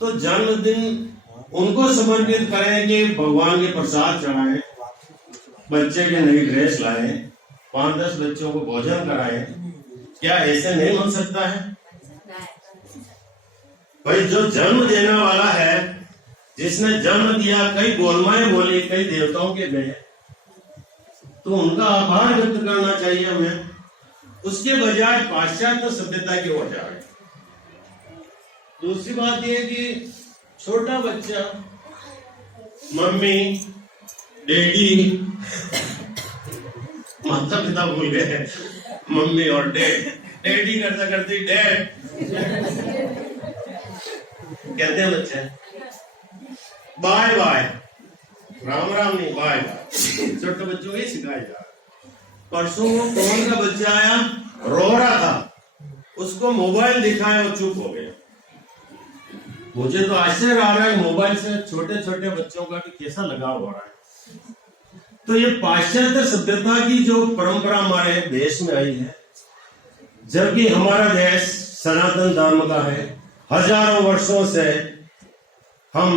तो जन्मदिन उनको समर्पित करें कि भगवान के प्रसाद चढ़ाएं, बच्चे के नई ड्रेस लाएं, 5-10 बच्चों को भोजन कराएं। क्या ऐसे नहीं हो सकता है? भाई जो जन्म देने वाला है, जिसने जन्म दिया, कई गोलमाएं बोली, कई देवताओं के गए, तो उनका आभार व्यक्त करना चाहिए हमें। उसके बजाय पाश्चात्य सभ्यता की ओर जा रहे हैं। दूसरी बात यह कि छोटा बच्चा मम्मी डैडी, माता पिता भूल गए, मम्मी और डैडी करते करते डैड कहते हैं बच्चे। बाय बाय, राम राम नहीं, बाय बाय। छोटे बच्चों को ही सिखाया जा रहा है। परसों कौन का बच्चा आया, रो रहा था, उसको मोबाइल दिखाया और चुप हो गया। मुझे तो आश्चर्य आ रहा है, मोबाइल से छोटे छोटे बच्चों का भी कैसा लगाव हो रहा है। तो ये पाश्चात्य सभ्यता की जो परंपरा हमारे देश में आई है, जबकि हमारा देश सनातन धर्म का है, हजारों वर्षों से हम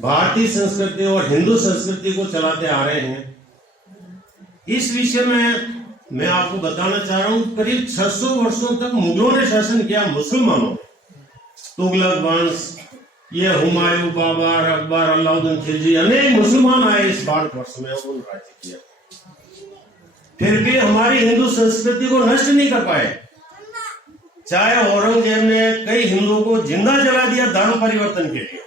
भारतीय संस्कृति और हिंदू संस्कृति को चलाते आ रहे हैं। इस विषय में मैं आपको बताना चाह रहा हूं, करीब 600 वर्षों तक मुगलों ने शासन किया मुसलमानों। तुगलक वंश, ये हुमायूं, बाबर, अकबर, अलाउद्दीन खिलजी, अनेक मुसलमान आए इस भारतवर्ष में, उन्होंने राज्य किया। फिर भी हमारी हिंदू संस्कृति को नष्ट नहीं कर पाए। चाहे औरंगजेब ने कई हिंदुओं को जिंदा जला दिया धर्म परिवर्तन के लिए,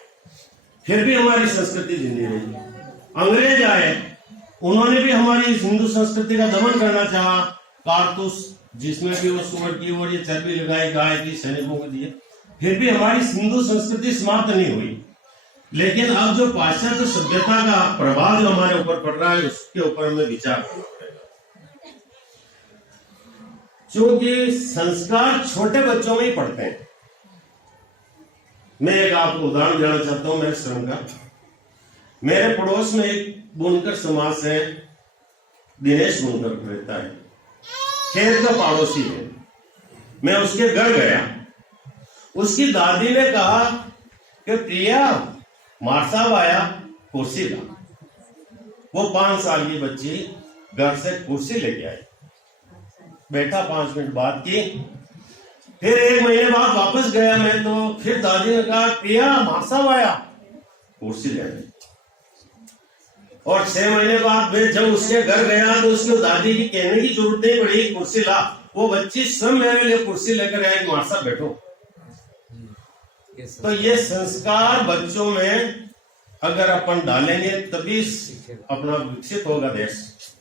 फिर भी हमारी संस्कृति जिंदी रही। अंग्रेज आए, उन्होंने भी हमारी हिंदू संस्कृति का दमन करना चाहा। कारतूस जिसमें भी वो सुअर की और ये चर्बी लगाई गाय की सैनिकों को दिए, फिर भी हमारी हिंदू संस्कृति समाप्त नहीं हुई। लेकिन अब जो पाश्चात्य सभ्यता का प्रभाव जो हमारे ऊपर पड़ रहा है, उसके ऊपर हमें विचार करना पड़ेगा। क्योंकि संस्कार छोटे बच्चों में ही पड़ते हैं। मैं एक आपको उदाहरण देना चाहता हूं मेरे श्रम का। मेरे पड़ोस में एक बुनकर समाज से दिनेश बुनकर रहता है, खेत का पड़ोसी है। मैं उसके घर गया, उसकी दादी ने कहा कि प्रिया, मार साहब आया, कुर्सी ला। वो 5 साल की बच्ची घर से कुर्सी लेके आई, बैठा, 5 मिनट बात की, फिर 1 महीने बाद वापस गया मैं, तो फिर दादी ने कहा प्रिया, मार साहब आया, कुर्सी ले आई। और 6 महीने बाद मैं जब उसके घर गया तो उसको दादी की कहने की जरूरत नहीं पड़ी, कुर्सी ला। वो बच्ची सब मेरे लिए कुर्सी लेकर आई, मार साहब बैठो। तो ये संस्कार बच्चों में अगर अपन डालेंगे तभी अपना विकसित होगा देश।